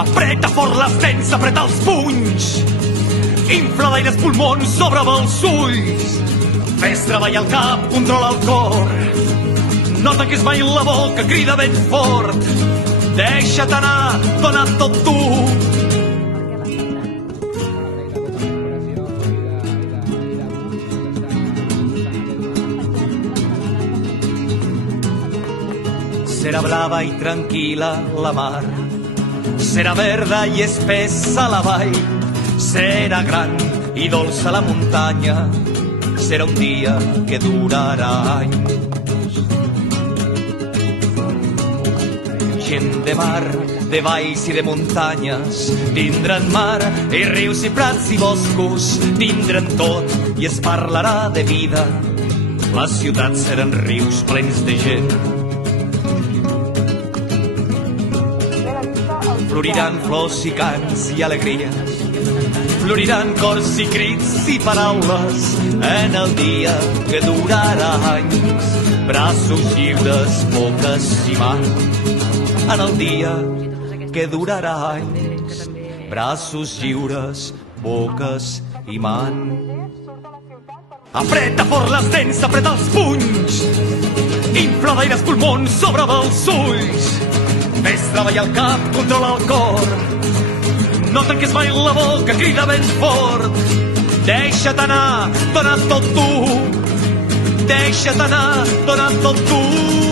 Apreta fort les dents, apreta els punys. Infla d'aire els pulmons, obre els ulls. Fes treballar el cap, controla el cor. No tanquis mai la boca, crida ben fort. Deixa't anar, dona tot tu. Serà blava i tranquil·la la mar, serà verda i espessa la vall, serà gran i dolça la muntanya, serà un dia que durarà anys. Gent de mar, de valls i de muntanyes, tindran mar i rius i prats i boscos, tindran tot i es parlarà de vida. Les ciutats seran rius plens de gent. Floriran flors i cants i alegries, floriran cors i crits i paraules en el dia que durarà anys. Braços lliures, boques i mans, en el dia que durarà anys. Braços lliures, boques i mans. Apreta fort les dents, apreta els punys. Infla d'aire els pulmons, obre els ulls. Fes treballar el cap, controla el cor. No tanquis mai la boca, crida ben fort. Deixa't anar, dona tot tu. Deixa't anar, dona tot tu.